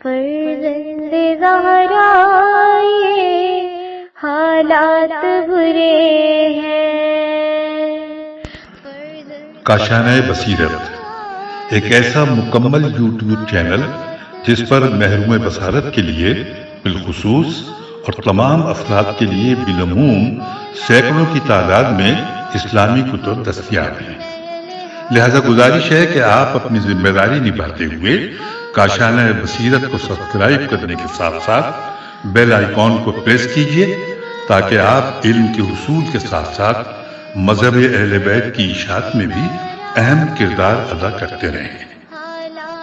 فرزند زہرا یہ حالات برے ہیں۔ کاشانہ بصیرت ایک ایسا مکمل یوٹیوب چینل جس پر محروم بصارت کے لیے بالخصوص اور تمام افراد کے لیے بالعموم سینکڑوں کی تعداد میں اسلامی کتب دستیاب ہیں۔ لہذا گزارش ہے کہ آپ اپنی ذمہ داری نبھاتے ہوئے کاشانہ بصیرت کو سبسکرائب کرنے کے ساتھ ساتھ بیل آئیکن کو پریس کیجیے تاکہ آپ علم کے حصول کے ساتھ ساتھ مذہب اہل بیت کی اشاعت میں بھی اہم کردار ادا کرتے رہیں۔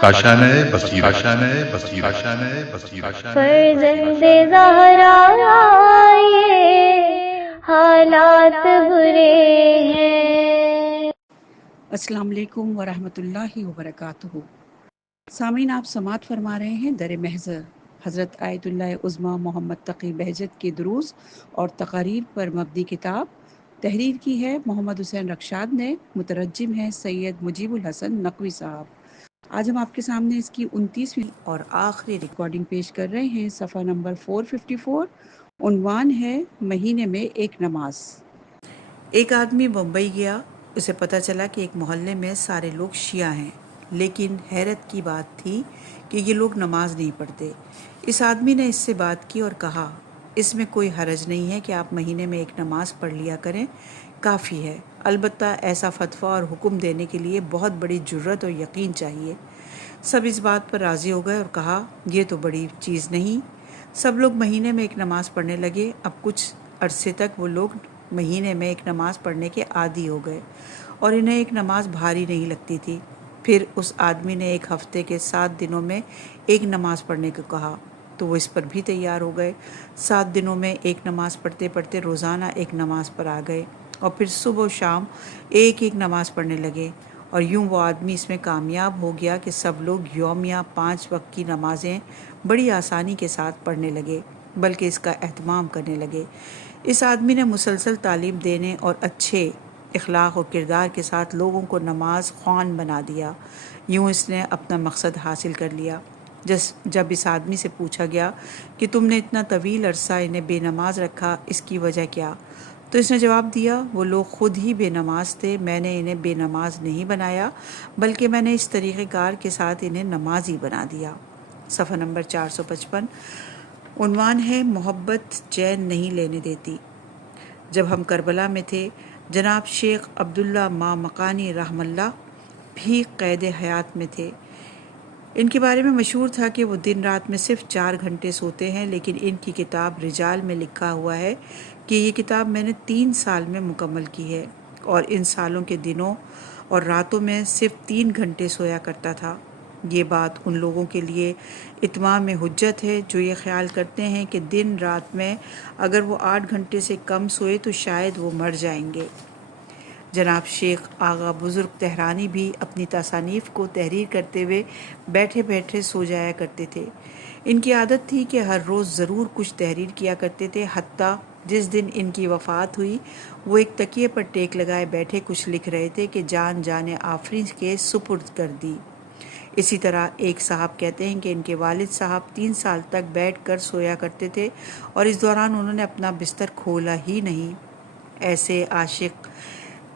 کاشانہ بصیرت۔ فرزند زہرا یہ حالات برے ہیں۔ السلام علیکم ورحمۃ اللہ وبرکاتہ۔ سامعین، آپ سماعت فرما رہے ہیں در محضر حضرت آیت اللہ عظمیٰ محمد تقی بہجت کے دروس اور تقاریر پر مبنی کتاب، تحریر کی ہے محمد حسین رخشاد نے، مترجم ہے سید مجیب الحسن نقوی صاحب۔ آج ہم آپ کے سامنے اس کی 29ویں اور آخری ریکارڈنگ پیش کر رہے ہیں، صفحہ نمبر 454۔ عنوان ہے مہینے میں ایک نماز۔ ایک آدمی بمبئی گیا، اسے پتہ چلا کہ ایک محلے میں سارے لوگ شیعہ ہیں، لیکن حیرت کی بات تھی کہ یہ لوگ نماز نہیں پڑھتے۔ اس آدمی نے اس سے بات کی اور کہا، اس میں کوئی حرج نہیں ہے کہ آپ مہینے میں ایک نماز پڑھ لیا کریں، کافی ہے۔ البتہ ایسا فتویٰ اور حکم دینے کے لیے بہت بڑی جرأت اور یقین چاہیے۔ سب اس بات پر راضی ہو گئے اور کہا، یہ تو بڑی چیز نہیں۔ سب لوگ مہینے میں ایک نماز پڑھنے لگے۔ اب کچھ عرصے تک وہ لوگ مہینے میں ایک نماز پڑھنے کے عادی ہو گئے اور انہیں ایک نماز بھاری نہیں لگتی تھی۔ پھر اس آدمی نے ایک ہفتے کے 7 دنوں میں ایک نماز پڑھنے کو کہا تو وہ اس پر بھی تیار ہو گئے۔ 7 دنوں میں ایک نماز پڑھتے پڑھتے روزانہ ایک نماز پر آ گئے اور پھر صبح و شام ایک نماز پڑھنے لگے، اور یوں وہ آدمی اس میں کامیاب ہو گیا کہ سب لوگ یومیہ 5 وقت کی نمازیں بڑی آسانی کے ساتھ پڑھنے لگے، بلکہ اس کا اہتمام کرنے لگے۔ اس آدمی نے مسلسل تعلیم دینے اور اچھے اخلاق و کردار کے ساتھ لوگوں کو نماز خوان بنا دیا۔ یوں اس نے اپنا مقصد حاصل کر لیا۔ جب اس آدمی سے پوچھا گیا کہ تم نے اتنا طویل عرصہ انہیں بے نماز رکھا، اس کی وجہ کیا؟ تو اس نے جواب دیا، وہ لوگ خود ہی بے نماز تھے، میں نے انہیں بے نماز نہیں بنایا، بلکہ میں نے اس طریقہ کار کے ساتھ انہیں نمازی بنا دیا۔ صفحہ نمبر 455۔ عنوان ہے محبت چین نہیں لینے دیتی۔ جب ہم کربلا میں تھے، جناب شیخ عبداللہ مامقانی رحمہ اللہ بھی قید حیات میں تھے۔ ان کے بارے میں مشہور تھا کہ وہ دن رات میں صرف 4 گھنٹے سوتے ہیں، لیکن ان کی کتاب رجال میں لکھا ہوا ہے کہ یہ کتاب میں نے 3 سال میں مکمل کی ہے، اور ان سالوں کے دنوں اور راتوں میں صرف 3 گھنٹے سویا کرتا تھا۔ یہ بات ان لوگوں کے لیے اتمام حجت ہے جو یہ خیال کرتے ہیں کہ دن رات میں اگر وہ 8 گھنٹے سے کم سوئے تو شاید وہ مر جائیں گے۔ جناب شیخ آغا بزرگ تہرانی بھی اپنی تصانیف کو تحریر کرتے ہوئے بیٹھے بیٹھے سو جایا کرتے تھے۔ ان کی عادت تھی کہ ہر روز ضرور کچھ تحریر کیا کرتے تھے، حتیٰ جس دن ان کی وفات ہوئی وہ ایک تکیے پر ٹیک لگائے بیٹھے کچھ لکھ رہے تھے کہ جان آفرین کے سپرد کر دی۔ اسی طرح ایک صاحب کہتے ہیں کہ ان کے والد صاحب 3 سال تک بیٹھ کر سویا کرتے تھے اور اس دوران انہوں نے اپنا بستر کھولا ہی نہیں۔ ایسے عاشق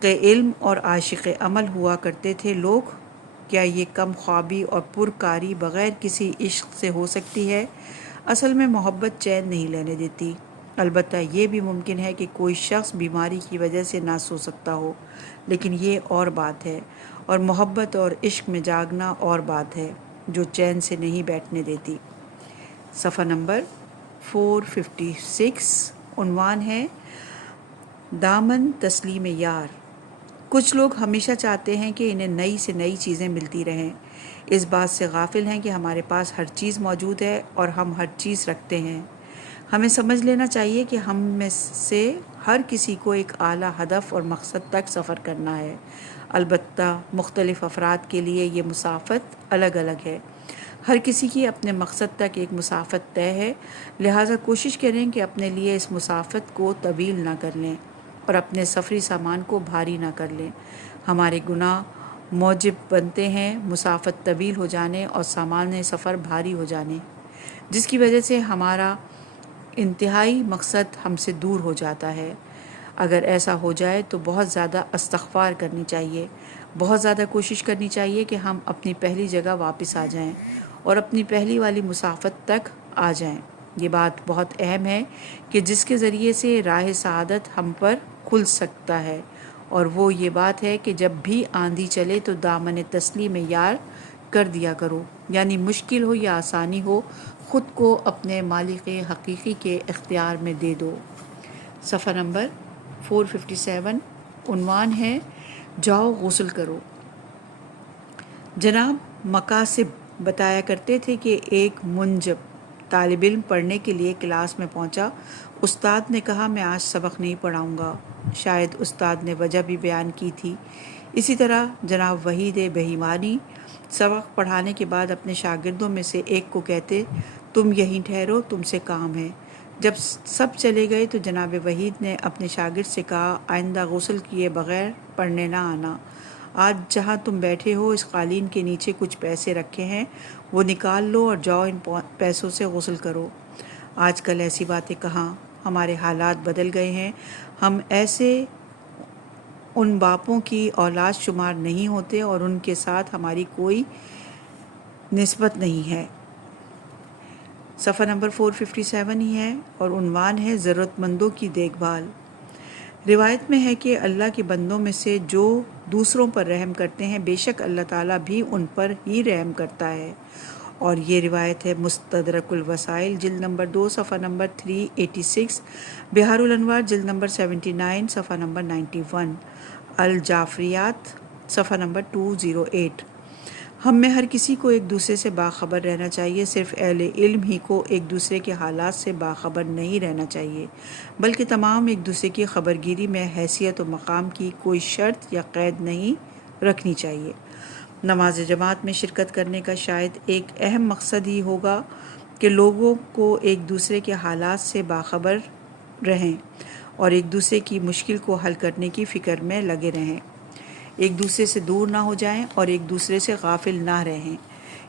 علم اور عاشق عمل ہوا کرتے تھے لوگ۔ کیا یہ کم خوابی اور پرکاری بغیر کسی عشق سے ہو سکتی ہے؟ اصل میں محبت چین نہیں لینے دیتی۔ البتہ یہ بھی ممکن ہے کہ کوئی شخص بیماری کی وجہ سے نہ سو سکتا ہو، لیکن یہ اور بات ہے، اور محبت اور عشق میں جاگنا اور بات ہے جو چین سے نہیں بیٹھنے دیتی۔ صفحہ نمبر 456۔ عنوان ہے دامن تسلیم یار۔ کچھ لوگ ہمیشہ چاہتے ہیں کہ انہیں نئی سے نئی چیزیں ملتی رہیں، اس بات سے غافل ہیں کہ ہمارے پاس ہر چیز موجود ہے اور ہم ہر چیز رکھتے ہیں۔ ہمیں سمجھ لینا چاہیے کہ ہم میں سے ہر کسی کو ایک اعلیٰ ہدف اور مقصد تک سفر کرنا ہے، البتہ مختلف افراد کے لیے یہ مسافت الگ الگ ہے۔ ہر کسی کی اپنے مقصد تک ایک مسافت طے ہے، لہٰذا کوشش کریں کہ اپنے لیے اس مسافت کو طویل نہ کر لیں اور اپنے سفری سامان کو بھاری نہ کر لیں۔ ہمارے گناہ موجب بنتے ہیں مسافت طویل ہو جانے اور سامان سفر بھاری ہو جانے، جس کی وجہ سے ہمارا انتہائی مقصد ہم سے دور ہو جاتا ہے۔ اگر ایسا ہو جائے تو بہت زیادہ استغفار کرنی چاہیے، بہت زیادہ کوشش کرنی چاہیے کہ ہم اپنی پہلی جگہ واپس آ جائیں اور اپنی پہلی والی مسافت تک آ جائیں۔ یہ بات بہت اہم ہے کہ جس کے ذریعے سے راہ سعادت ہم پر کھل سکتا ہے، اور وہ یہ بات ہے کہ جب بھی آندھی چلے تو دامن تسلیم یار کر دیا کرو، یعنی مشکل ہو یا آسانی ہو، خود کو اپنے مالک حقیقی کے اختیار میں دے دو۔ صفحہ نمبر 457، عنوان ہے جاؤ غسل کرو۔ جناب مقاصد بتایا کرتے تھے کہ ایک منجب طالب علم پڑھنے کے لیے کلاس میں پہنچا۔ استاد نے کہا میں آج سبق نہیں پڑھاؤں گا۔ شاید استاد نے وجہ بھی بیان کی تھی۔ اسی طرح جناب وحید بہیمانی سبق پڑھانے کے بعد اپنے شاگردوں میں سے ایک کو کہتے تم یہیں ٹھہرو، تم سے کام ہے۔ جب سب چلے گئے تو جناب وحید نے اپنے شاگرد سے کہا آئندہ غسل کیے بغیر پڑھنے نہ آنا۔ آج جہاں تم بیٹھے ہو اس قالین کے نیچے کچھ پیسے رکھے ہیں، وہ نکال لو اور جاؤ ان پیسوں سے غسل کرو۔ آج کل ایسی باتیں کہاں، ہمارے حالات بدل گئے ہیں۔ ہم ایسے ان باپوں کی اولاد شمار نہیں ہوتے اور ان کے ساتھ ہماری کوئی نسبت نہیں ہے۔ صفحہ نمبر 457 ہی ہے اور عنوان ہے ضرورت مندوں کی دیکھ بھال۔ روایت میں ہے کہ اللہ کے بندوں میں سے جو دوسروں پر رحم کرتے ہیں بے شک اللہ تعالیٰ بھی ان پر ہی رحم کرتا ہے، اور یہ روایت ہے مستدرک الوسائل جلد نمبر 2 صفحہ نمبر 386، بہار الانوار جلد نمبر 79 صفحہ نمبر 91، الجعفریات صفحہ نمبر 208۔ ہم میں ہر کسی کو ایک دوسرے سے باخبر رہنا چاہیے، صرف اہل علم ہی کو ایک دوسرے کے حالات سے باخبر نہیں رہنا چاہیے، بلکہ تمام ایک دوسرے کی خبرگیری میں حیثیت و مقام کی کوئی شرط یا قید نہیں رکھنی چاہیے۔ نماز جماعت میں شرکت کرنے کا شاید ایک اہم مقصد ہی ہوگا کہ لوگوں کو ایک دوسرے کے حالات سے باخبر رہیں اور ایک دوسرے کی مشکل کو حل کرنے کی فکر میں لگے رہیں، ایک دوسرے سے دور نہ ہو جائیں اور ایک دوسرے سے غافل نہ رہیں۔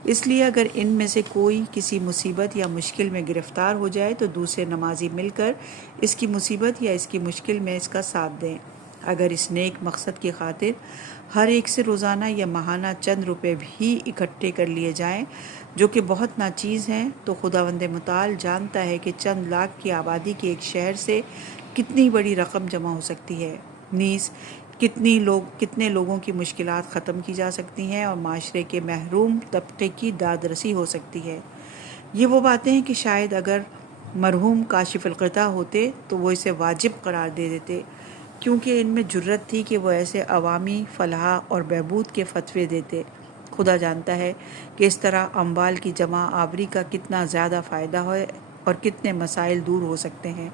اس لیے اگر ان میں سے کوئی کسی مصیبت یا مشکل میں گرفتار ہو جائے تو دوسرے نمازی مل کر اس کی مصیبت یا اس کی مشکل میں اس کا ساتھ دیں۔ اگر اس نیک مقصد کی خاطر ہر ایک سے روزانہ یا ماہانہ چند روپے بھی اکٹھے کر لیے جائیں، جو کہ بہت ناچیز ہیں، تو خداوند متعال جانتا ہے کہ چند لاکھ کی آبادی کے ایک شہر سے کتنی بڑی رقم جمع ہو سکتی ہے، نیز کتنے لوگوں کی مشکلات ختم کی جا سکتی ہیں اور معاشرے کے محروم طبقے کی داد رسی ہو سکتی ہے۔ یہ وہ باتیں ہیں کہ شاید اگر مرحوم کاشف الغطا ہوتے تو وہ اسے واجب قرار دے دیتے، کیونکہ ان میں جرت تھی کہ وہ ایسے عوامی فلاح اور بہبود کے فتوے دیتے۔ خدا جانتا ہے کہ اس طرح اموال کی جمع آوری کا کتنا زیادہ فائدہ ہے اور کتنے مسائل دور ہو سکتے ہیں۔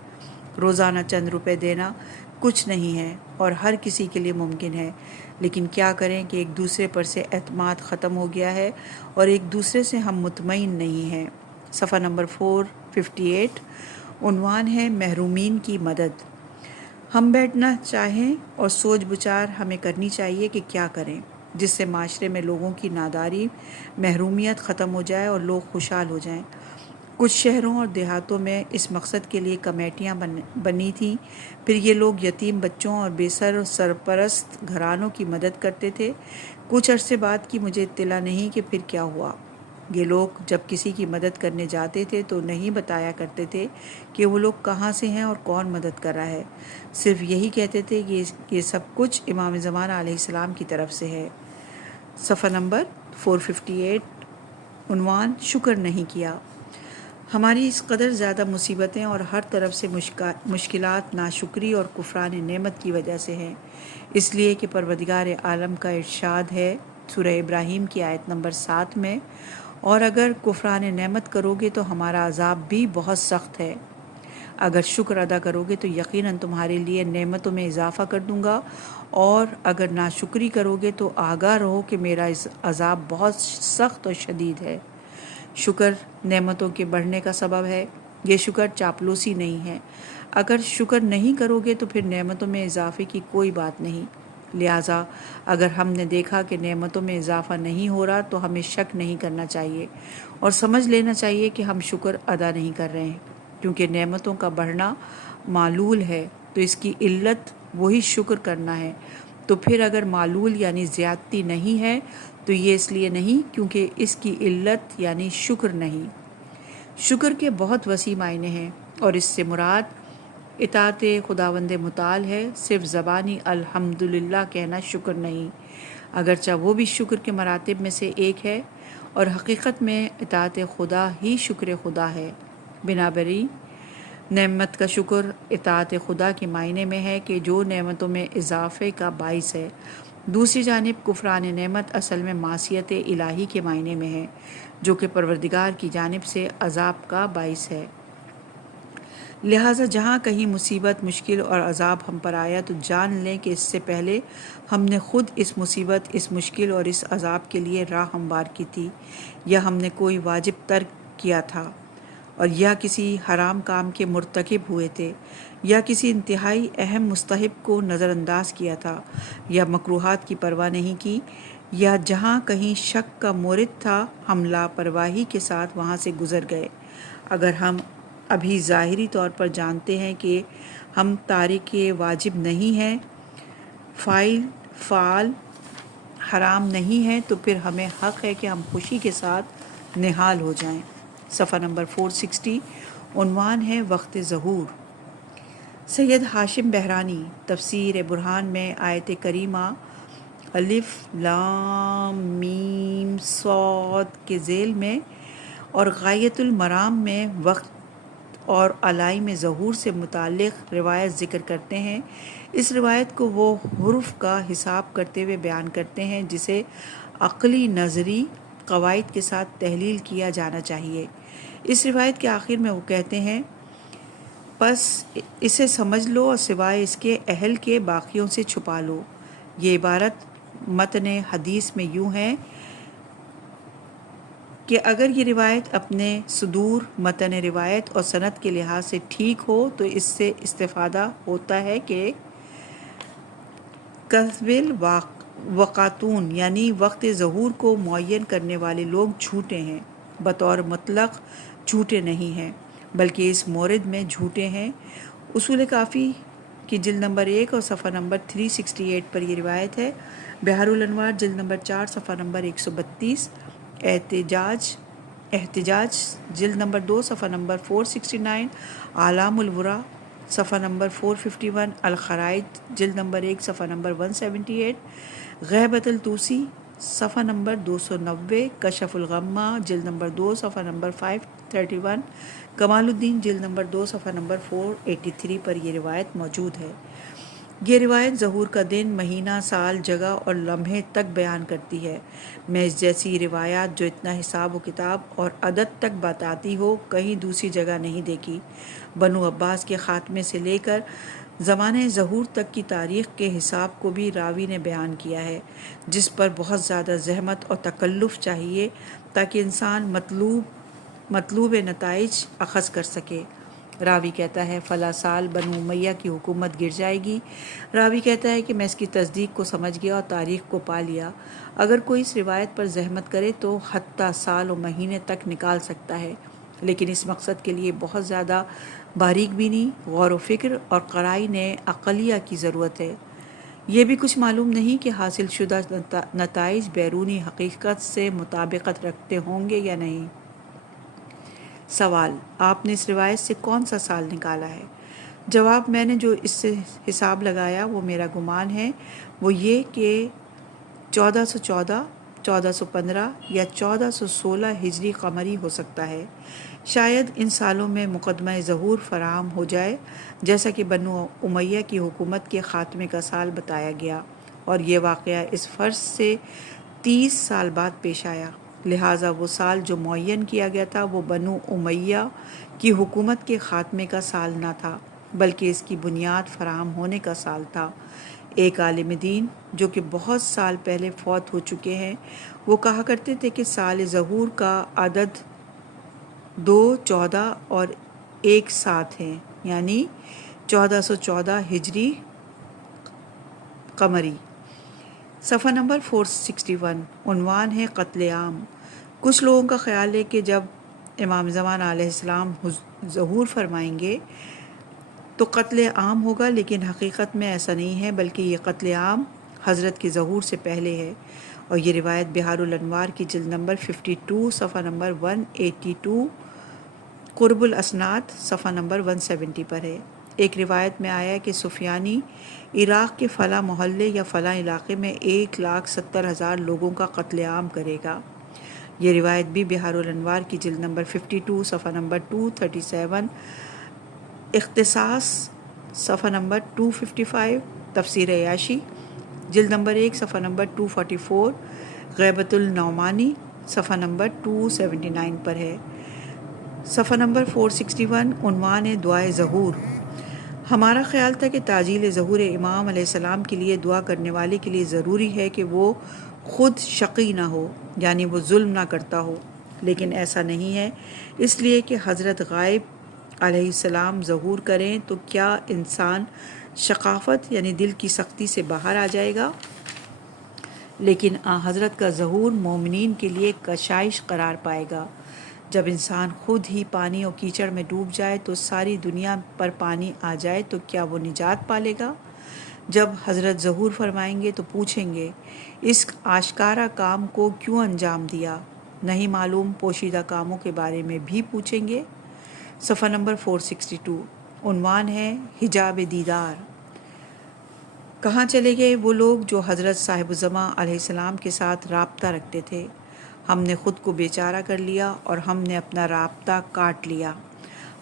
روزانہ چند روپے دینا کچھ نہیں ہے اور ہر کسی کے لیے ممکن ہے، لیکن کیا کریں کہ ایک دوسرے پر سے اعتماد ختم ہو گیا ہے اور ایک دوسرے سے ہم مطمئن نہیں ہیں۔ صفحہ نمبر 458، عنوان ہے محرومین کی مدد۔ ہم بیٹھنا چاہیں اور سوچ بچار ہمیں کرنی چاہیے کہ کیا کریں جس سے معاشرے میں لوگوں کی ناداری، محرومیت ختم ہو جائے اور لوگ خوشحال ہو جائیں۔ کچھ شہروں اور دیہاتوں میں اس مقصد کے لیے کمیٹیاں بنی تھیں، پھر یہ لوگ یتیم بچوں اور بے سر و سرپرست گھرانوں کی مدد کرتے تھے۔ کچھ عرصے بعد کی مجھے اطلاع نہیں کہ پھر کیا ہوا۔ یہ لوگ جب کسی کی مدد کرنے جاتے تھے تو نہیں بتایا کرتے تھے کہ وہ لوگ کہاں سے ہیں اور کون مدد کر رہا ہے، صرف یہی کہتے تھے کہ یہ سب کچھ امام زمان علیہ السلام کی طرف سے ہے۔ صفحہ نمبر 458، عنوان شکر نہیں کیا۔ ہماری اس قدر زیادہ مصیبتیں اور ہر طرف سے مشکلات ناشکری اور کفران نعمت کی وجہ سے ہیں، اس لیے کہ پروردگار عالم کا ارشاد ہے سورہ ابراہیم کی آیت نمبر 7 میں، اور اگر کفران نعمت کرو گے تو ہمارا عذاب بھی بہت سخت ہے، اگر شکر ادا کرو گے تو یقیناً تمہارے لیے نعمتوں میں اضافہ کر دوں گا، اور اگر ناشکری کرو گے تو آگاہ رہو کہ میرا عذاب بہت سخت اور شدید ہے۔ شکر نعمتوں کے بڑھنے کا سبب ہے، یہ شکر چاپلوسی نہیں ہے۔ اگر شکر نہیں کرو گے تو پھر نعمتوں میں اضافے کی کوئی بات نہیں، لہٰذا اگر ہم نے دیکھا کہ نعمتوں میں اضافہ نہیں ہو رہا تو ہمیں شک نہیں کرنا چاہیے اور سمجھ لینا چاہیے کہ ہم شکر ادا نہیں کر رہے ہیں، کیونکہ نعمتوں کا بڑھنا معلول ہے تو اس کی علت وہی شکر کرنا ہے۔ تو پھر اگر معلول یعنی زیادتی نہیں ہے تو یہ اس لیے نہیں کیونکہ اس کی علت یعنی شکر نہیں۔ شکر کے بہت وسیع معنی ہیں اور اس سے مراد اطاعت خداوند متعال ہے، صرف زبانی الحمدللہ کہنا شکر نہیں، اگرچہ وہ بھی شکر کے مراتب میں سے ایک ہے اور حقیقت میں اطاعت خدا ہی شکر خدا ہے۔ بنابراین نعمت کا شکر اطاعت خدا کے معنی میں ہے کہ جو نعمتوں میں اضافے کا باعث ہے۔ دوسری جانب کفران نعمت اصل میں معصیت الہی کے معنی میں ہے، جو کہ پروردگار کی جانب سے عذاب کا باعث ہے۔ لہٰذا جہاں کہیں مصیبت، مشکل اور عذاب ہم پر آیا تو جان لیں کہ اس سے پہلے ہم نے خود اس مصیبت، اس مشکل اور اس عذاب کے لیے راہ ہموار کی تھی، یا ہم نے کوئی واجب ترک کیا تھا اور یا کسی حرام کام کے مرتکب ہوئے تھے، یا کسی انتہائی اہم مستحب کو نظر انداز کیا تھا، یا مکروہات کی پرواہ نہیں کی، یا جہاں کہیں شک کا مورد تھا ہم لاپرواہی کے ساتھ وہاں سے گزر گئے۔ اگر ہم ابھی ظاہری طور پر جانتے ہیں کہ ہم تارک واجب نہیں ہیں، فعال حرام نہیں ہیں، تو پھر ہمیں حق ہے کہ ہم خوشی کے ساتھ نہال ہو جائیں۔ صفحہ نمبر 460 عنوان ہے وقت ظہور۔ سید ہاشم بحرانی تفسیر برہان میں آیت کریمہ الف لام میم صاد کے ذیل میں اور غایۃ المرام میں وقت اور علائم ظہور سے متعلق روایت ذکر کرتے ہیں۔ اس روایت کو وہ حروف کا حساب کرتے ہوئے بیان کرتے ہیں جسے عقلی نظری قواعد کے ساتھ تحلیل کیا جانا چاہیے۔ اس روایت کے آخر میں وہ کہتے ہیں پس اسے سمجھ لو اور سوائے اس کے اہل کے باقیوں سے چھپا لو۔ یہ عبارت متن حدیث میں یوں ہے کہ اگر یہ روایت اپنے صدور، متن روایت اور سند کے لحاظ سے ٹھیک ہو تو اس سے استفادہ ہوتا ہے کہ کذب الوقاتون یعنی وقت ظہور کو معین کرنے والے لوگ جھوٹے ہیں، بطور مطلق جھوٹے نہیں ہیں بلکہ اس مورد میں جھوٹے ہیں۔ اصول کافی کی جلد نمبر 1 اور صفحہ نمبر 368 پر یہ روایت ہے۔ بحر الانوار جلد نمبر 4 صفحہ نمبر 132، احتجاج جلد نمبر 2 صفحہ نمبر 469، اعلام الورا صفحہ نمبر 451، الخرائط جلد نمبر 1 صفحہ نمبر 178، غیبت الطوسی صفحہ نمبر 290، کشف الغمہ جلد نمبر 2 صفحہ نمبر 531، کمال الدین جلد نمبر 2 صفحہ نمبر 483 پر یہ روایت موجود ہے۔ یہ روایت ظہور کا دن، مہینہ، سال، جگہ اور لمحے تک بیان کرتی ہے۔ میں اس جیسی روایات جو اتنا حساب و کتاب اور عدد تک بتاتی ہو کہیں دوسری جگہ نہیں دیکھی۔ بنو عباس کے خاتمے سے لے کر زمانہ ظہور تک کی تاریخ کے حساب کو بھی راوی نے بیان کیا ہے، جس پر بہت زیادہ زحمت اور تکلف چاہیے تاکہ انسان مطلوب نتائج اخذ کر سکے۔ راوی کہتا ہے فلاں سال بنو امیہ کی حکومت گر جائے گی۔ راوی کہتا ہے کہ میں اس کی تصدیق کو سمجھ گیا اور تاریخ کو پا لیا۔ اگر کوئی اس روایت پر زحمت کرے تو حتیٰ سال و مہینے تک نکال سکتا ہے، لیکن اس مقصد کے لیے بہت زیادہ باریک بینی، غور و فکر اور قرائن عقلیہ کی ضرورت ہے۔ یہ بھی کچھ معلوم نہیں کہ حاصل شدہ نتائج بیرونی حقیقت سے مطابقت رکھتے ہوں گے یا نہیں۔ سوال: آپ نے اس روایت سے کون سا سال نکالا ہے؟ جواب: میں نے جو اس سے حساب لگایا وہ میرا گمان ہے وہ یہ کہ 1414، 1415 یا 1416 ہجری قمری ہو سکتا ہے۔ شاید ان سالوں میں مقدمہ ظہور فراہم ہو جائے، جیسا کہ بنو امیہ کی حکومت کے خاتمے کا سال بتایا گیا، اور یہ واقعہ اس فرض سے 30 سال بعد پیش آیا۔ لہٰذا وہ سال جو معین کیا گیا تھا وہ بنو امیہ کی حکومت کے خاتمے کا سال نہ تھا بلکہ اس کی بنیاد فراہم ہونے کا سال تھا۔ ایک عالم دین جو کہ بہت سال پہلے فوت ہو چکے ہیں، وہ کہا کرتے تھے کہ سال ظہور کا عدد 2، 14 اور 1 7 ہیں، یعنی 1414 ہجری قمری۔ صفحہ نمبر 461 عنوان ہے قتل عام۔ کچھ لوگوں کا خیال ہے کہ جب امام زمان علیہ السلام ظہور فرمائیں گے تو قتل عام ہوگا، لیکن حقیقت میں ایسا نہیں ہے، بلکہ یہ قتل عام حضرت کے ظہور سے پہلے ہے، اور یہ روایت بہار الانوار کی جلد نمبر 52 صفحہ نمبر 182 قرب الاسناد صفحہ نمبر 170 پر ہے۔ ایک روایت میں آیا کہ سفیانی عراق کے فلاں محلے یا فلاں علاقے میں 1,70,000 لوگوں کا قتل عام کرے گا۔ یہ روایت بھی بہار الانوار کی جلد نمبر 52 صفحہ نمبر 237، اختصاص صفحہ نمبر 255، تفسیر عیاشی جلد نمبر 1 صفحہ نمبر 244، غیبت النعمانی صفحہ نمبر 279 پر ہے۔ صفحہ نمبر 461 عنوان ہے دعائے ظہور۔ ہمارا خیال تھا کہ تعجیل ظہور امام علیہ السلام کے لیے دعا کرنے والے کے لیے ضروری ہے کہ وہ خود شقی نہ ہو، یعنی وہ ظلم نہ کرتا ہو، لیکن ایسا نہیں ہے، اس لیے کہ حضرت غائب علیہ السلام ظہور کریں تو کیا انسان شقافت یعنی دل کی سختی سے باہر آ جائے گا؟ لیکن حضرت کا ظہور مومنین کے لیے کشائش قرار پائے گا۔ جب انسان خود ہی پانی اور کیچڑ میں ڈوب جائے تو ساری دنیا پر پانی آ جائے تو کیا وہ نجات پالے گا؟ جب حضرت ظہور فرمائیں گے تو پوچھیں گے اس آشکارا کام کو کیوں انجام دیا؟ نہیں معلوم پوشیدہ کاموں کے بارے میں بھی پوچھیں گے۔ صفحہ نمبر 462 عنوان ہے حجاب دیدار۔ کہاں چلے گئے وہ لوگ جو حضرت صاحب الزماں علیہ السلام کے ساتھ رابطہ رکھتے تھے؟ ہم نے خود کو بیچارہ کر لیا اور ہم نے اپنا رابطہ کاٹ لیا۔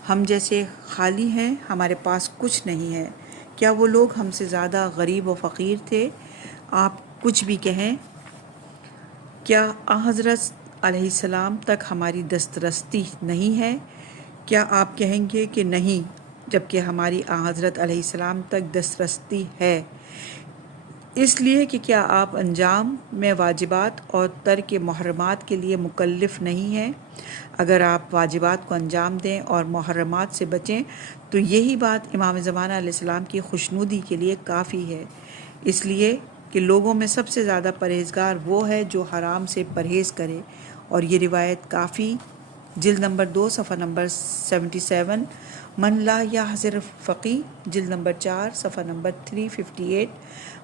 ہم جیسے خالی ہیں، ہمارے پاس کچھ نہیں ہے۔ کیا وہ لوگ ہم سے زیادہ غریب و فقیر تھے؟ آپ کچھ بھی کہیں، کیا حضرت علیہ السلام تک ہماری دسترسی نہیں ہے؟ کیا آپ کہیں گے کہ نہیں، جبکہ ہماری حضرت علیہ السلام تک دسترسی ہے؟ اس لیے کہ کیا آپ انجام میں واجبات اور ترک محرمات کے لیے مکلف نہیں ہیں؟ اگر آپ واجبات کو انجام دیں اور محرمات سے بچیں تو یہی بات امام زمانہ علیہ السلام کی خوشنودی کے لیے کافی ہے، اس لیے کہ لوگوں میں سب سے زیادہ پرہیزگار وہ ہے جو حرام سے پرہیز کرے، اور یہ روایت کافی جلد نمبر 2 صفحہ نمبر 77، من لا یحذر فقی جلد نمبر 4 صفحہ نمبر 358،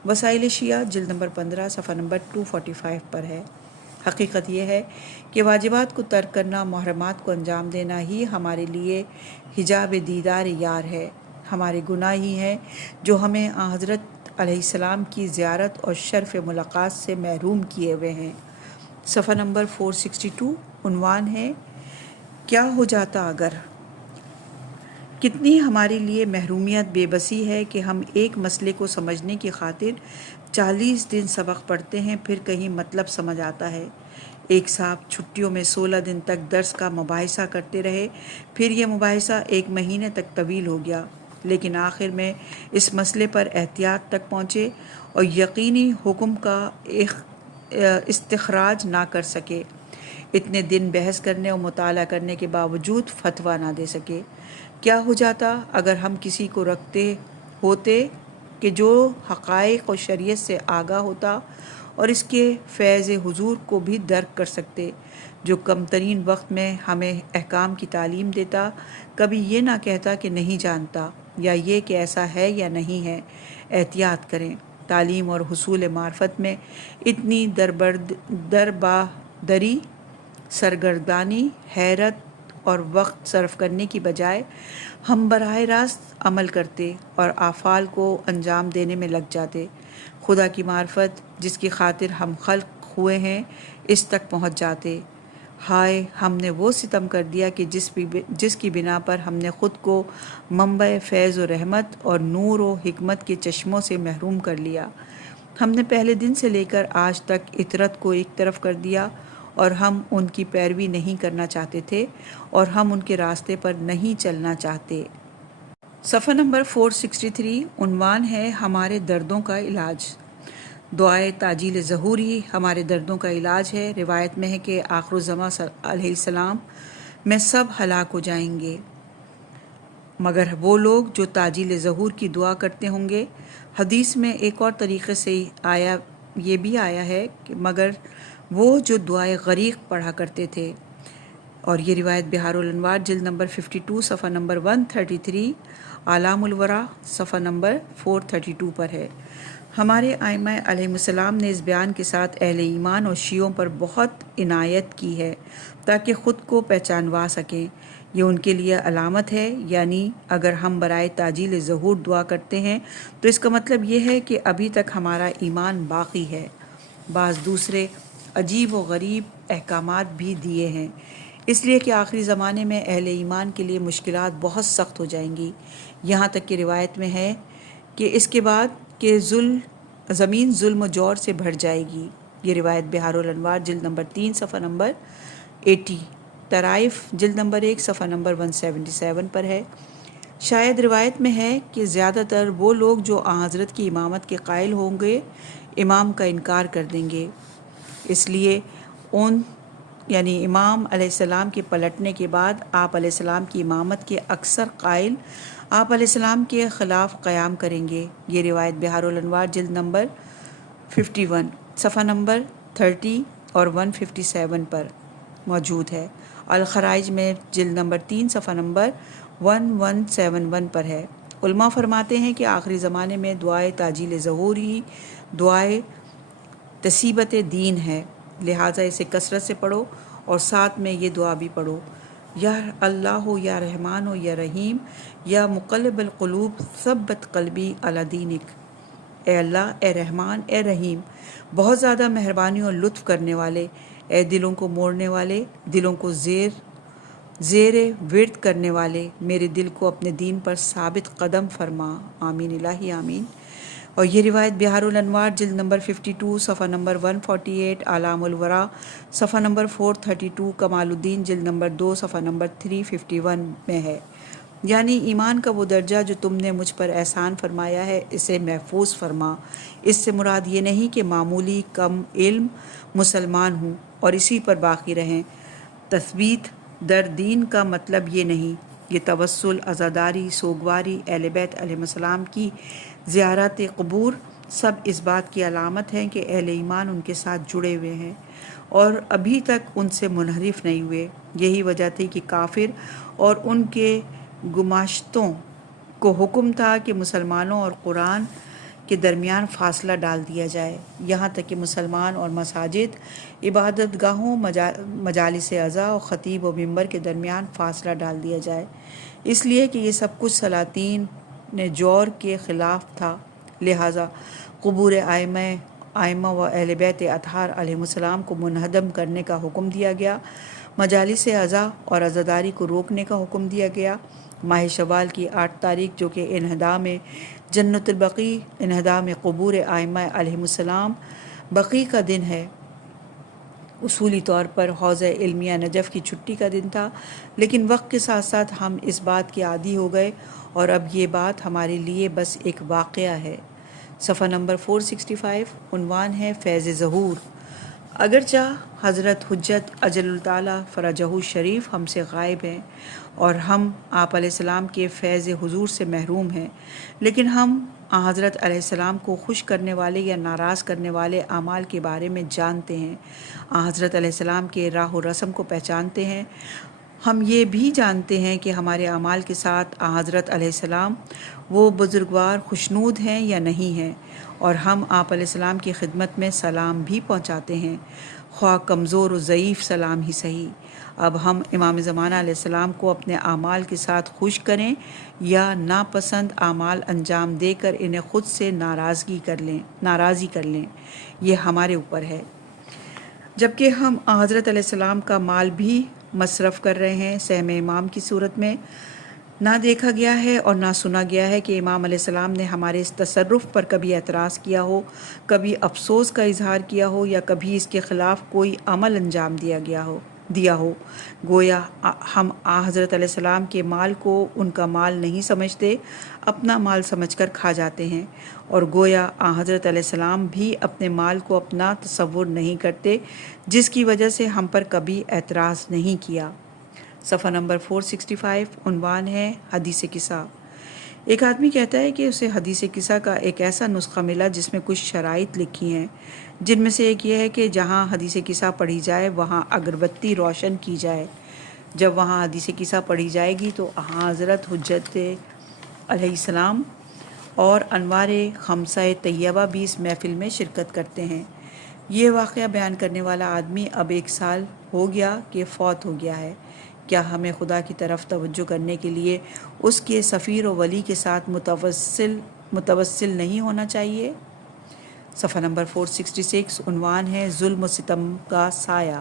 وسائل شیعہ جلد نمبر 15 صفحہ نمبر 245 پر ہے۔ حقیقت یہ ہے کہ واجبات کو ترک کرنا، محرمات کو انجام دینا ہی ہمارے لیے حجاب دیدار یار ہے۔ ہمارے گناہ ہی ہیں جو ہمیں حضرت علیہ السلام کی زیارت اور شرف ملاقات سے محروم کیے ہوئے ہیں۔ صفحہ نمبر 462 عنوان ہے کیا ہو جاتا اگر۔ کتنی ہمارے لیے محرومیت بے بسی ہے کہ ہم ایک مسئلے کو سمجھنے کی خاطر 40 دن سبق پڑھتے ہیں، پھر کہیں مطلب سمجھ آتا ہے۔ ایک صاحب چھٹیوں میں 16 دن تک درس کا مباحثہ کرتے رہے، پھر یہ مباحثہ 1 مہینے تک طویل ہو گیا، لیکن آخر میں اس مسئلے پر احتیاط تک پہنچے اور یقینی حکم کا استخراج نہ کر سکے۔ اتنے دن بحث کرنے اور مطالعہ کرنے کے باوجود فتویٰ نہ دے سکے۔ کیا ہو جاتا اگر ہم کسی کو رکھتے ہوتے کہ جو حقائق اور شریعت سے آگاہ ہوتا اور اس کے فیض حضور کو بھی درک کر سکتے، جو کم ترین وقت میں ہمیں احکام کی تعلیم دیتا، کبھی یہ نہ کہتا کہ نہیں جانتا، یا یہ کہ ایسا ہے یا نہیں ہے۔ احتیاط کریں، تعلیم اور حصول معرفت میں اتنی دربادری، سرگردانی، حیرت اور وقت صرف کرنے کی بجائے ہم براہ راست عمل کرتے اور اعمال کو انجام دینے میں لگ جاتے، خدا کی معرفت جس کی خاطر ہم خلق ہوئے ہیں اس تک پہنچ جاتے۔ ہائے، ہم نے وہ ستم کر دیا کہ جس کی بنا پر ہم نے خود کو منبع فیض و رحمت اور نور و حکمت کے چشموں سے محروم کر لیا۔ ہم نے پہلے دن سے لے کر آج تک اطرت کو ایک طرف کر دیا، اور ہم ان کی پیروی نہیں کرنا چاہتے تھے اور ہم ان کے راستے پر نہیں چلنا چاہتے۔ صفحہ نمبر 463 عنوان ہے ہمارے دردوں کا علاج۔ دعائے تعجیل ظہور ہی ہمارے دردوں کا علاج ہے۔ روایت میں ہے کہ آخر الزماں علیہ السلام میں سب ہلاک ہو جائیں گے مگر وہ لوگ جو تعجیل ظہور کی دعا کرتے ہوں گے۔ حدیث میں ایک اور طریقے سے آیا یہ بھی آیا ہے کہ مگر وہ جو دعائے غریق پڑھا کرتے تھے، اور یہ روایت بہار الانوار جلد نمبر 52 صفحہ نمبر 133، اعلام الورا صفحہ نمبر 432 پر ہے۔ ہمارے ائمہ علیہم السلام نے اس بیان کے ساتھ اہل ایمان اور شیعوں پر بہت عنایت کی ہے تاکہ خود کو پہچانوا سکیں۔ یہ ان کے لیے علامت ہے، یعنی اگر ہم برائے تعجیل ظہور دعا کرتے ہیں تو اس کا مطلب یہ ہے کہ ابھی تک ہمارا ایمان باقی ہے۔ بعض دوسرے عجیب و غریب احکامات بھی دیے ہیں، اس لیے کہ آخری زمانے میں اہل ایمان کے لیے مشکلات بہت سخت ہو جائیں گی۔ یہاں تک کہ روایت میں ہے کہ اس کے بعد کہ زمین ظلم و جور سے بھر جائے گی۔ یہ روایت بہار الانوار جلد نمبر 3 صفحہ نمبر 80، طرائف جلد نمبر 1 صفحہ نمبر 177 پر ہے۔ شاید روایت میں ہے کہ زیادہ تر وہ لوگ جو آن حضرت کی امامت کے قائل ہوں گے امام کا انکار کر دیں گے، اس لیے یعنی امام علیہ السلام کے پلٹنے کے بعد آپ علیہ السلام کی امامت کے اکثر قائل آپ علیہ السلام کے خلاف قیام کریں گے۔ یہ روایت بہار الانوار جلد نمبر 51 صفحہ نمبر 30 اور 157 پر موجود ہے۔ الخرائج میں جلد نمبر 3 صفحہ نمبر 1171 پر ہے۔ علماء فرماتے ہیں کہ آخری زمانے میں دعائے تعجیل ظہور ہی دعائے تثبیت دین ہے، لہٰذا اسے کثرت سے پڑھو اور ساتھ میں یہ دعا بھی پڑھو، یا اللہ یا رحمان یا رحیم یا مقلب القلوب ثبت قلبی علی دینک۔ اے اللہ، اے رحمان، اے رحیم، بہت زیادہ مہربانی اور لطف کرنے والے، اے دلوں کو موڑنے والے، دلوں کو زیر ورد کرنے والے، میرے دل کو اپنے دین پر ثابت قدم فرما، آمین الہی آمین۔ اور یہ روایت بہار الانوار جلد نمبر 52 صفحہ نمبر 148، اعلام الورا صفحہ نمبر 432، کمال الدین جلد نمبر 2 صفحہ نمبر 351 میں ہے۔ یعنی ایمان کا وہ درجہ جو تم نے مجھ پر احسان فرمایا ہے اسے محفوظ فرما۔ اس سے مراد یہ نہیں کہ معمولی کم علم مسلمان ہوں اور اسی پر باقی رہیں۔ تثبیت در دین کا مطلب یہ نہیں۔ یہ توسل، عزاداری، سوگواری، اہل بیت علیہ السلام کی زیارت قبور سب اس بات کی علامت ہیں کہ اہل ایمان ان کے ساتھ جڑے ہوئے ہیں اور ابھی تک ان سے منحرف نہیں ہوئے۔ یہی وجہ تھی کہ کافر اور ان کے گماشتوں کو حکم تھا کہ مسلمانوں اور قرآن کے درمیان فاصلہ ڈال دیا جائے، یہاں تک کہ مسلمان اور مساجد، عبادت گاہوں، مجالس عزا اور خطیب و ممبر کے درمیان فاصلہ ڈال دیا جائے، اس لیے کہ یہ سب کچھ سلاطین نے جور کے خلاف تھا۔ لہٰذا قبور ائمہ و اہل بیت اطہار علیہ السلام کو منہدم کرنے کا حکم دیا گیا، مجالس عزا اور عزاداری کو روکنے کا حکم دیا گیا۔ ماہ شوال کی 8 تاریخ جو کہ انہدام جنت البقیع، انہدام قبور ائمہ علیہ السلام بقیع کا دن ہے، اصولی طور پر حوضہ علمیہ نجف کی چھٹی کا دن تھا، لیکن وقت کے ساتھ ساتھ ہم اس بات کے عادی ہو گئے اور اب یہ بات ہمارے لیے بس ایک واقعہ ہے۔ صفحہ نمبر 465، عنوان ہے فیض ظہور۔ اگرچہ حضرت حجت اجل تعالیٰ فرجہ شریف ہم سے غائب ہیں اور ہم آپ علیہ السلام کے فیض حضور سے محروم ہیں، لیکن ہم حضرت علیہ السلام کو خوش کرنے والے یا ناراض کرنے والے اعمال کے بارے میں جانتے ہیں، حضرت علیہ السلام کے راہ و رسم کو پہچانتے ہیں۔ ہم یہ بھی جانتے ہیں کہ ہمارے اعمال کے ساتھ حضرت علیہ السلام وہ بزرگوار خوشنود ہیں یا نہیں ہیں، اور ہم آپ علیہ السلام کی خدمت میں سلام بھی پہنچاتے ہیں، خواہ کمزور و ضعیف سلام ہی صحیح۔ اب ہم امام زمانہ علیہ السلام کو اپنے اعمال کے ساتھ خوش کریں یا ناپسند اعمال انجام دے کر انہیں خود سے ناراضی کر لیں، یہ ہمارے اوپر ہے۔ جبکہ ہم حضرت علیہ السلام کا مال بھی مصرف کر رہے ہیں، سہم امام کی صورت میں نہ دیکھا گیا ہے اور نہ سنا گیا ہے کہ امام علیہ السلام نے ہمارے اس تصرف پر کبھی اعتراض کیا ہو، کبھی افسوس کا اظہار کیا ہو یا کبھی اس کے خلاف کوئی عمل انجام دیا ہو۔ گویا ہم حضرت علیہ السلام کے مال کو ان کا مال نہیں سمجھتے، اپنا مال سمجھ کر کھا جاتے ہیں، اور گویا حضرت علیہ السلام بھی اپنے مال کو اپنا تصور نہیں کرتے، جس کی وجہ سے ہم پر کبھی اعتراض نہیں کیا۔ صفحہ نمبر 465، عنوان ہے حدیث قصہ۔ ایک آدمی کہتا ہے کہ اسے حدیث قصہ کا ایک ایسا نسخہ ملا جس میں کچھ شرائط لکھی ہیں، جن میں سے ایک یہ ہے کہ جہاں حدیث قصہ پڑھی جائے وہاں اگربتی روشن کی جائے۔ جب وہاں حدیث قصہ پڑھی جائے گی تو حضرت حجت علیہ السلام اور انوار خمسہ طیبہ بھی اس محفل میں شرکت کرتے ہیں۔ یہ واقعہ بیان کرنے والا آدمی اب 1 سال ہو گیا کہ فوت ہو گیا ہے۔ کیا ہمیں خدا کی طرف توجہ کرنے کے لیے اس کے سفیر و ولی کے ساتھ متوسل نہیں ہونا چاہیے؟ صفحہ نمبر 466 عنوان ہے ظلم و ستم کا سایہ۔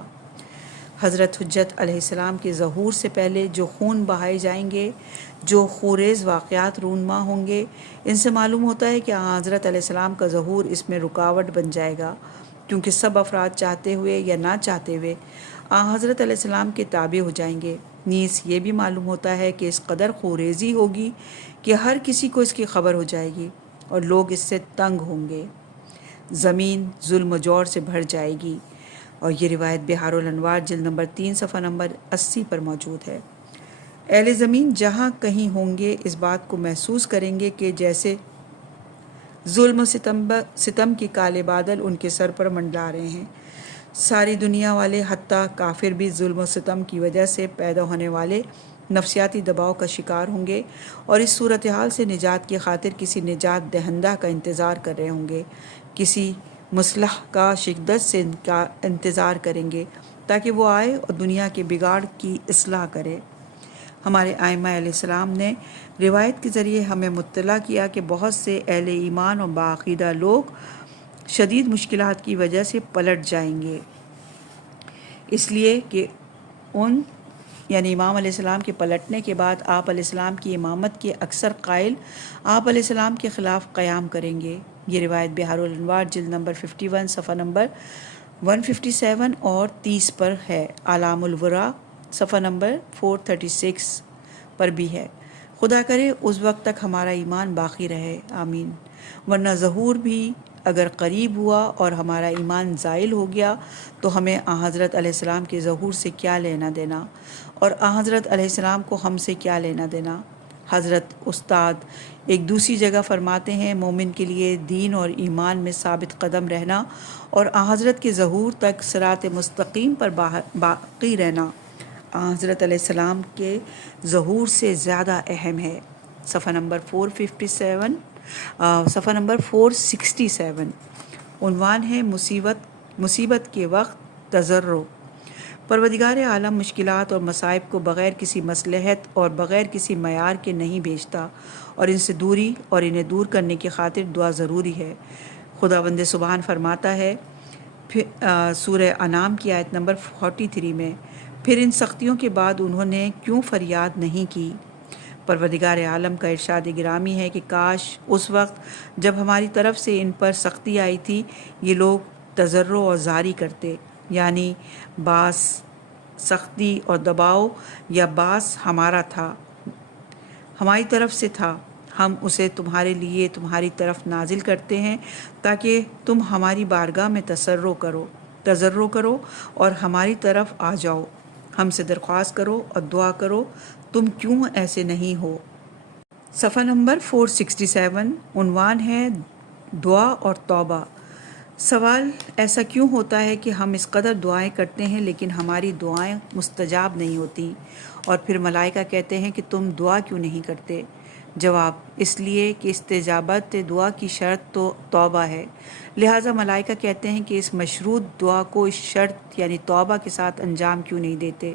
حضرت حجت علیہ السلام کے ظہور سے پہلے جو خون بہائے جائیں گے، جو خونریز واقعات رونما ہوں گے، ان سے معلوم ہوتا ہے کہ حضرت علیہ السلام کا ظہور اس میں رکاوٹ بن جائے گا، کیونکہ سب افراد چاہتے ہوئے یا نہ چاہتے ہوئے حضرت علیہ السلام کے تابع ہو جائیں گے۔ نیز یہ بھی معلوم ہوتا ہے کہ اس قدر خونریزی ہوگی کہ ہر کسی کو اس کی خبر ہو جائے گی اور لوگ اس سے تنگ ہوں گے۔ زمین ظلم و جور سے بھر جائے گی، اور یہ روایت بحار الانوار جلد نمبر 3 صفحہ نمبر 80 پر موجود ہے۔ اہل زمین جہاں کہیں ہوں گے اس بات کو محسوس کریں گے کہ جیسے ظلم و ستم کے کالے بادل ان کے سر پر منڈلا رہے ہیں۔ ساری دنیا والے حتیٰ کافر بھی ظلم و ستم کی وجہ سے پیدا ہونے والے نفسیاتی دباؤ کا شکار ہوں گے، اور اس صورتحال سے نجات کی خاطر کسی نجات دہندہ کا انتظار کر رہے ہوں گے، کسی مصلح کا شدت سے انتظار کریں گے تاکہ وہ آئے اور دنیا کے بگاڑ کی اصلاح کرے۔ ہمارے ائمہ علیہ السلام نے روایت کے ذریعے ہمیں مطلع کیا کہ بہت سے اہل ایمان اور باعقیدہ لوگ شدید مشکلات کی وجہ سے پلٹ جائیں گے، اس لیے کہ یعنی امام علیہ السلام کے پلٹنے کے بعد آپ علیہ السلام کی امامت کے اکثر قائل آپ علیہ السلام کے خلاف قیام کریں گے۔ یہ روایت بحار الانوار جلد نمبر 51 صفحہ نمبر 157 اور 30 پر ہے۔ اعلام الورا صفحہ نمبر 436 پر بھی ہے۔ خدا کرے اس وقت تک ہمارا ایمان باقی رہے، آمین۔ ورنہ ظہور بھی اگر قریب ہوا اور ہمارا ایمان زائل ہو گیا تو ہمیں حضرت علیہ السلام کے ظہور سے کیا لینا دینا، اور حضرت علیہ السلام کو ہم سے کیا لینا دینا۔ حضرت استاد ایک دوسری جگہ فرماتے ہیں مومن کے لیے دین اور ایمان میں ثابت قدم رہنا اور حضرت کے ظہور تک صراط مستقیم پر باقی رہنا حضرت علیہ السلام کے ظہور سے زیادہ اہم ہے۔ صفحہ نمبر 467 عنوان ہے مصیبت کے وقت تضرع۔ پروردگار عالم مشکلات اور مصائب کو بغیر کسی مصلحت اور بغیر کسی معیار کے نہیں بھیجتا، اور ان سے دوری اور انہیں دور کرنے کی خاطر دعا ضروری ہے۔ خداوند سبحان فرماتا ہے سورہ انعام کی آیت نمبر 43 میں، پھر ان سختیوں کے بعد انہوں نے کیوں فریاد نہیں کی؟ پروردگار عالم کا ارشاد گرامی ہے کہ کاش اس وقت جب ہماری طرف سے ان پر سختی آئی تھی یہ لوگ تضرع اور زاری کرتے، یعنی باس سختی اور دباؤ یا باس ہمارا تھا، ہماری طرف سے تھا، ہم اسے تمہارے لیے تمہاری طرف نازل کرتے ہیں تاکہ تم ہماری بارگاہ میں تضرع کرو اور ہماری طرف آ جاؤ، ہم سے درخواست کرو اور دعا کرو، تم کیوں ایسے نہیں ہو؟ صفحہ نمبر 467 عنوان ہے دعا اور توبہ۔ سوال ایسا کیوں ہوتا ہے کہ ہم اس قدر دعائیں کرتے ہیں لیکن ہماری دعائیں مستجاب نہیں ہوتی، اور پھر ملائکہ کہتے ہیں کہ تم دعا کیوں نہیں کرتے؟ جواب، اس لیے کہ استجابت دعا کی شرط تو توبہ ہے، لہٰذا ملائکہ کہتے ہیں کہ اس مشروط دعا کو اس شرط یعنی توبہ کے ساتھ انجام کیوں نہیں دیتے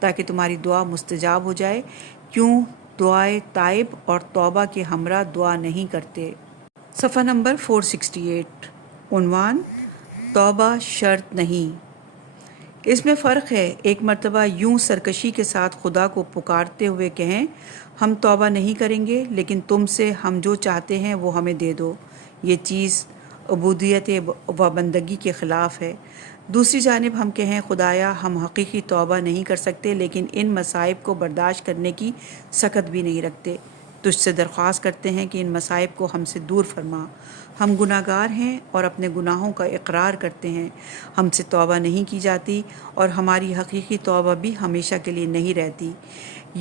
تاکہ تمہاری دعا مستجاب ہو جائے؟ کیوں دعائے تائب اور توبہ کے ہمراہ دعا نہیں کرتے؟ صفحہ نمبر 468 عنوان توبہ شرط نہیں۔ اس میں فرق ہے، ایک مرتبہ یوں سرکشی کے ساتھ خدا کو پکارتے ہوئے کہیں ہم توبہ نہیں کریں گے لیکن تم سے ہم جو چاہتے ہیں وہ ہمیں دے دو، یہ چیز عبودیت و بندگی کے خلاف ہے۔ دوسری جانب ہم کہیں خدایا ہم حقیقی توبہ نہیں کر سکتے لیکن ان مصائب کو برداشت کرنے کی سخت بھی نہیں رکھتے، تجھ سے درخواست کرتے ہیں کہ ان مصائب کو ہم سے دور فرما۔ ہم گناہ گار ہیں اور اپنے گناہوں کا اقرار کرتے ہیں، ہم سے توبہ نہیں کی جاتی اور ہماری حقیقی توبہ بھی ہمیشہ کے لیے نہیں رہتی۔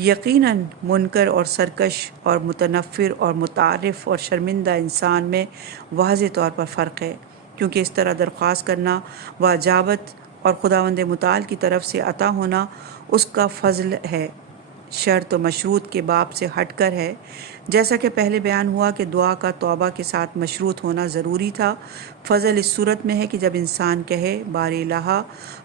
یقیناً منکر اور سرکش اور متنفر اور متعارف اور شرمندہ انسان میں واضح طور پر فرق ہے، کیونکہ اس طرح درخواست کرنا و اجابت اور خداوند متعال کی طرف سے عطا ہونا اس کا فضل ہے، شرط و مشروط کے باب سے ہٹ کر ہے۔ جیسا کہ پہلے بیان ہوا کہ دعا کا توبہ کے ساتھ مشروط ہونا ضروری تھا، فضل اس صورت میں ہے کہ جب انسان کہے بار الہا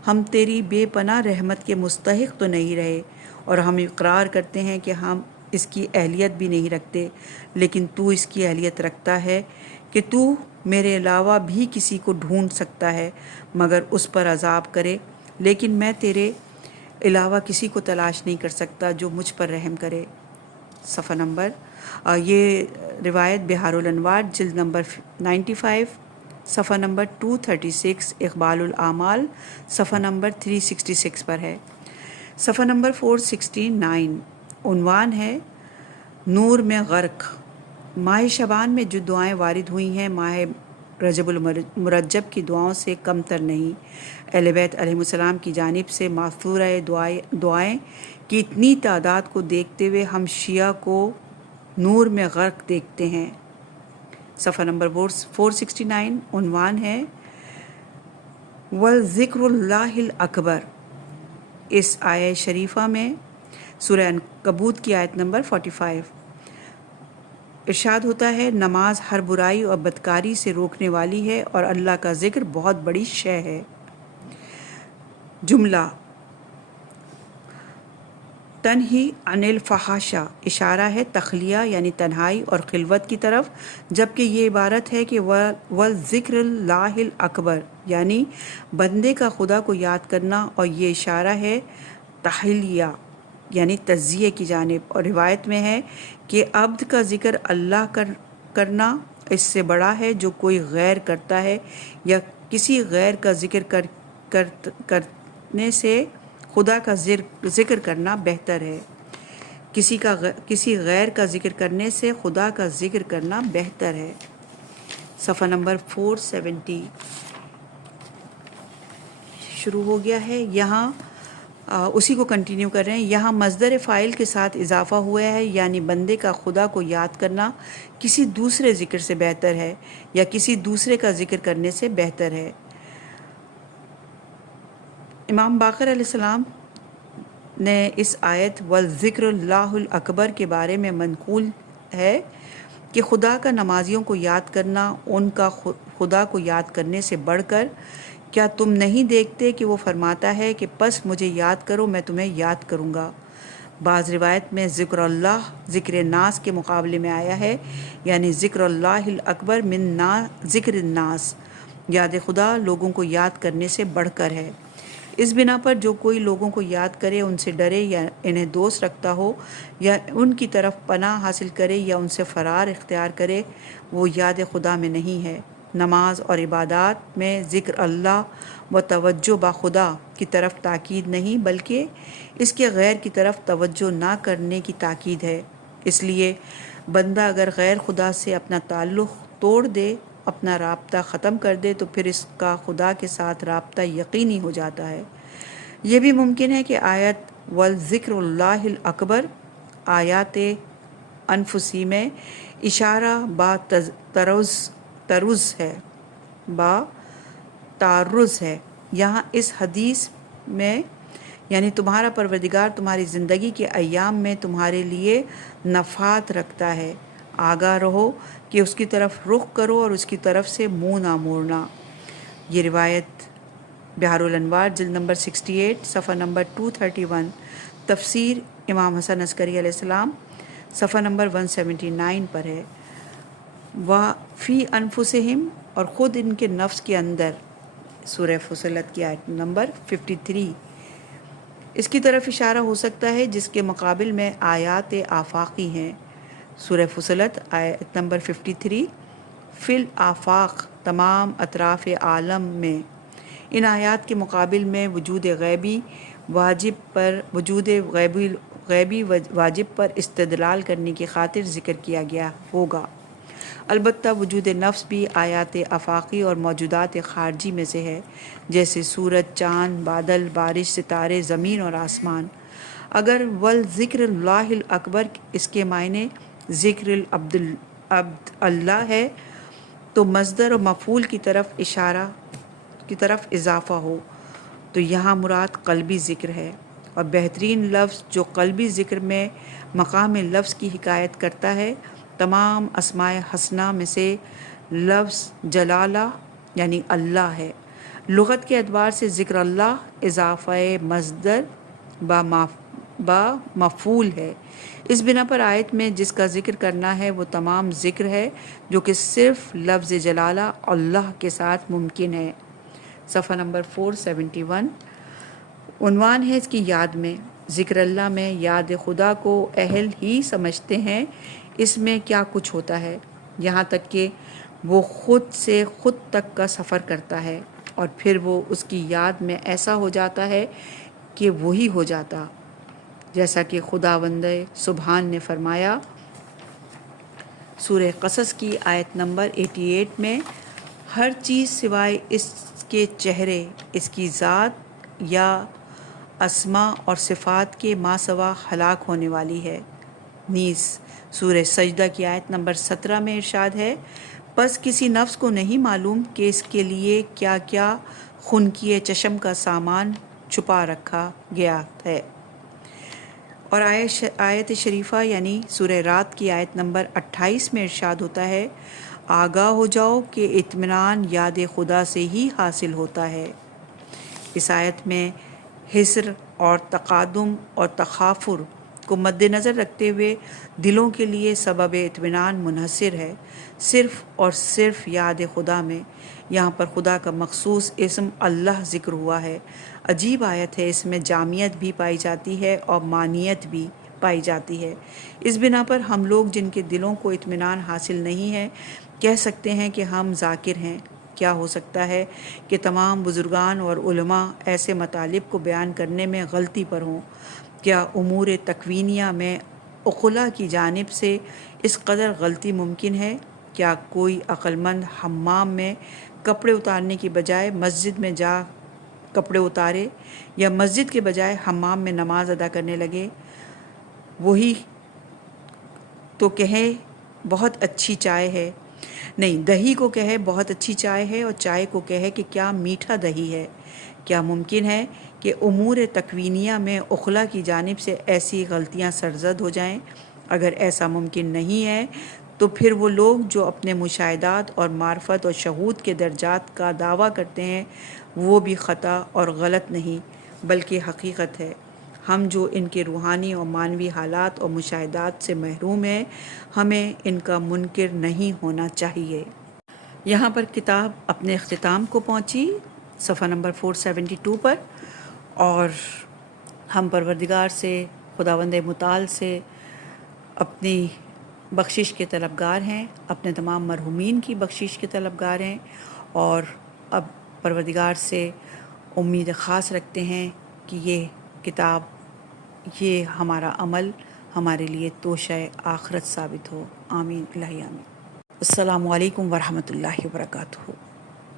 ہم تیری بے پناہ رحمت کے مستحق تو نہیں رہے اور ہم اقرار کرتے ہیں کہ ہم اس کی اہلیت بھی نہیں رکھتے، لیکن تو اس کی اہلیت رکھتا ہے کہ تو میرے علاوہ بھی کسی کو ڈھونڈ سکتا ہے مگر اس پر عذاب کرے، لیکن میں تیرے علاوہ کسی کو تلاش نہیں کر سکتا جو مجھ پر رحم کرے۔ صفحہ نمبر یہ روایت بہار الانوار جلد نمبر 95 صفحہ نمبر 236، اقبال الاعمال صفحہ نمبر 366 پر ہے۔ صفحہ نمبر 469 عنوان ہے نور میں غرق۔ ماہ شعبان میں جو دعائیں وارد ہوئی ہیں ماہ رجب المرجب کی دعاؤں سے کم تر نہیں۔ اہل بیت علیہ السلام کی جانب سے ماثورہ دعائیں کی اتنی تعداد کو دیکھتے ہوئے ہم شیعہ کو نور میں غرق دیکھتے ہیں۔ صفحہ نمبر 469 عنوان ہے وَالذِّکْرُ اللَّهِ الْأَکْبَرُ۔ اس آیہ شریفہ میں سورہ عنکبوت کی آیت نمبر 45 ارشاد ہوتا ہے نماز ہر برائی اور بدکاری سے روکنے والی ہے اور اللہ کا ذکر بہت بڑی شے ہے۔ جملہ تنہی عن الفحاشا اشارہ ہے تخلیہ یعنی تنہائی اور خلوت کی طرف، جبکہ یہ عبارت ہے کہ وَالذِّکْرُ اللَّهِ الْأَکْبَرُ یعنی بندے کا خدا کو یاد کرنا، اور یہ اشارہ ہے تحلیہ یعنی تجزیے کی جانب، اور روایت میں ہے کہ عبد کا ذکر اللہ کرنا اس سے بڑا ہے جو کوئی غیر کرتا ہے، یا کسی غیر کا ذکر کرنے سے خدا کا ذکر کرنا بہتر ہے۔ کسی غیر کا ذکر کرنے سے خدا کا ذکر کرنا بہتر ہے۔ صفحہ نمبر 470 شروع ہو گیا ہے، یہاں اسی کو کنٹینیو کر رہے ہیں۔ یہاں مصدر فاعل کے ساتھ اضافہ ہوا ہے، یعنی بندے کا خدا کو یاد کرنا کسی دوسرے ذکر سے بہتر ہے یا کسی دوسرے کا ذکر کرنے سے بہتر ہے۔ امام باقر علیہ السلام نے اس آیت وَالذِّکْرُ اللَّهُ الْأَکْبَرُ کے بارے میں منقول ہے کہ خدا کا نمازیوں کو یاد کرنا ان کا خدا کو یاد کرنے سے بڑھ کر، کیا تم نہیں دیکھتے کہ وہ فرماتا ہے کہ پس مجھے یاد کرو میں تمہیں یاد کروں گا۔ بعض روایت میں ذکر اللہ ذکر ناس کے مقابلے میں آیا ہے، یعنی ذکر اللہ الاکبر من ذکر الناس، یاد خدا لوگوں کو یاد کرنے سے بڑھ کر ہے۔ اس بنا پر جو کوئی لوگوں کو یاد کرے، ان سے ڈرے یا انہیں دوست رکھتا ہو یا ان کی طرف پناہ حاصل کرے یا ان سے فرار اختیار کرے، وہ یاد خدا میں نہیں ہے۔ نماز اور عبادات میں ذکر اللہ و توجہ بخدا کی طرف تاکید نہیں، بلکہ اس کے غیر کی طرف توجہ نہ کرنے کی تاکید ہے۔ اس لیے بندہ اگر غیر خدا سے اپنا تعلق توڑ دے، اپنا رابطہ ختم کر دے، تو پھر اس کا خدا کے ساتھ رابطہ یقینی ہو جاتا ہے۔ یہ بھی ممکن ہے کہ آیت وَالذِّکْرُ اللَّهِ الْأَکْبَرُ آیات انفسی میں اشارہ با تعرض ہے۔ یہاں اس حدیث میں یعنی تمہارا پروردگار تمہاری زندگی کے ایام میں تمہارے لیے نفحات رکھتا ہے، آگاہ رہو کہ اس کی طرف رخ کرو اور اس کی طرف سے منہ نہ موڑنا۔ یہ روایت بہار الانوار جلد نمبر 68 صفحہ نمبر 231، تفسیر امام حسن عسکری علیہ السلام صفحہ نمبر 179 پر ہے۔ وَفِي أَنفُسِهِمْ اور خود ان کے نفس کے اندر، سورہ فصلت کی آیت نمبر 53۔ اس کی طرف اشارہ ہو سکتا ہے جس کے مقابل میں آیات آفاقی ہیں۔ سورہ فصلت آیت نمبر 53 فی الآفاق تمام اطراف عالم میں، ان آیات کے مقابل میں وجود غیبی واجب پر وجود غیبی واجب پر استدلال کرنے کی خاطر ذکر کیا گیا ہوگا۔ البتہ وجود نفس بھی آیات آفاقی اور موجودات خارجی میں سے ہے، جیسے سورج، چاند، بادل، بارش، ستارے، زمین اور آسمان۔ اگر والذکر اللہ الاکبر اس کے معنی ذکر العبد اللہ ہے تو مصدر و مفعول کی طرف اضافہ ہو تو یہاں مراد قلبی ذکر ہے، اور بہترین لفظ جو قلبی ذکر میں مقام لفظ کی حکایت کرتا ہے تمام اسماء حسنہ میں سے لفظ جلالہ یعنی اللہ ہے۔ لغت کے اعتبار سے ذکر اللہ اضافہ مصدر با مفعول ہے۔ اس بنا پر آیت میں جس کا ذکر کرنا ہے وہ تمام ذکر ہے جو کہ صرف لفظ جلالہ اللہ کے ساتھ ممکن ہے۔ صفحہ نمبر 471 عنوان ہے اس کی یاد میں۔ ذکر اللہ میں یاد خدا کو اہل ہی سمجھتے ہیں، اس میں کیا کچھ ہوتا ہے، یہاں تک کہ وہ خود سے خود تک کا سفر کرتا ہے، اور پھر وہ اس کی یاد میں ایسا ہو جاتا ہے کہ وہی ہو جاتا، جیسا کہ خداوند سبحان نے فرمایا سورہ قصص کی آیت نمبر 88 میں، ہر چیز سوائے اس کے چہرے، اس کی ذات یا اسماء اور صفات کے ما سوا ہلاک ہونے والی ہے۔ نیز سورہ سجدہ کی آیت نمبر 17 میں ارشاد ہے، پس کسی نفس کو نہیں معلوم کہ اس کے لیے کیا کیا خنکی چشم کا سامان چھپا رکھا گیا ہے۔ اور آیت شریفہ یعنی سورہ رات کی آیت نمبر 28 میں ارشاد ہوتا ہے، آگاہ ہو جاؤ کہ اطمینان یاد خدا سے ہی حاصل ہوتا ہے۔ اس آیت میں حسر اور تقادم اور تخافر کو مد نظر رکھتے ہوئے دلوں کے لیے سبب اطمینان منحصر ہے صرف اور صرف یاد خدا میں۔ یہاں پر خدا کا مخصوص اسم اللہ ذکر ہوا ہے۔ عجیب آیت ہے، اس میں جامعیت بھی پائی جاتی ہے اور معنیت بھی پائی جاتی ہے۔ اس بنا پر ہم لوگ جن کے دلوں کو اطمینان حاصل نہیں ہے کہہ سکتے ہیں کہ ہم ذاکر ہیں۔ کیا ہو سکتا ہے کہ تمام بزرگان اور علماء ایسے مطالب کو بیان کرنے میں غلطی پر ہوں؟ کیا امور تکوینیہ میں عقلاء کی جانب سے اس قدر غلطی ممکن ہے؟ کیا کوئی عقل مند حمام میں کپڑے اتارنے کی بجائے مسجد میں جا کپڑے اتارے، یا مسجد کے بجائے حمام میں نماز ادا کرنے لگے؟ وہی تو کہے بہت اچھی چائے ہے، نہیں، دہی کو کہے بہت اچھی چائے ہے، اور چائے کو کہے کہ کیا میٹھا دہی ہے۔ کیا ممکن ہے کہ امور تکوینیہ میں عقلاء کی جانب سے ایسی غلطیاں سرزد ہو جائیں؟ اگر ایسا ممکن نہیں ہے تو پھر وہ لوگ جو اپنے مشاہدات اور معرفت اور شہود کے درجات کا دعویٰ کرتے ہیں وہ بھی خطا اور غلط نہیں بلکہ حقیقت ہے۔ ہم جو ان کے روحانی اور معنوی حالات اور مشاہدات سے محروم ہیں، ہمیں ان کا منکر نہیں ہونا چاہیے۔ یہاں پر کتاب اپنے اختتام کو پہنچی صفحہ نمبر 472 پر، اور ہم پروردگار سے، خداوند متعال سے اپنی بخشش کے طلبگار ہیں، اپنے تمام مرحومین کی بخشش کے طلبگار ہیں، اور اب پروردگار سے امید خاص رکھتے ہیں کہ یہ کتاب، یہ ہمارا عمل ہمارے لیے توشہ آخرت ثابت ہو۔ آمین الہی آمین۔ السلام علیکم ورحمۃ اللہ وبرکاتہ۔